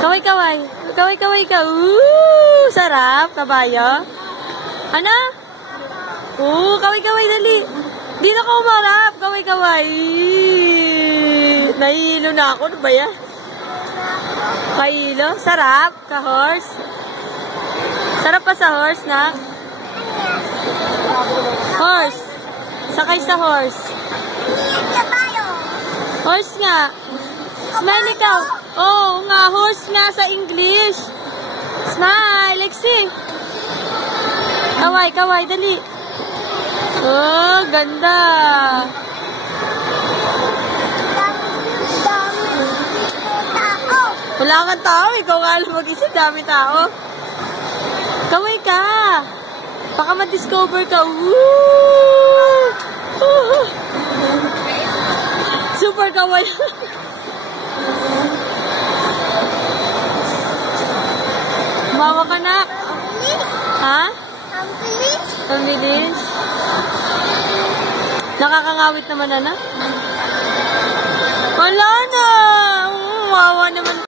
Kaway-kaway. Kaway-kaway ka. Sarap. Kabayo. Ano? Kaway-kaway, dali. Di na ka umarap. Kaway-kaway. Nahihilo na ako. Ano ba yan? Kahilo? Sarap? Sa horse? Sarap pa sa horse, na? Horse. Sakay sa horse. Horse nga. Smile ikaw. Oo nga, horse nga sa English. Smile, Lexi. Kaway, kaway, dali. Oh, ganda. Wala kang tao, ikaw nga lang mag-isip, dami tao. Kaway ka. Baka ma-discover ka. Woo! Super kaway. Mawa ka na. Ha? Ang bilis. Nakakangawit naman na. Wala na.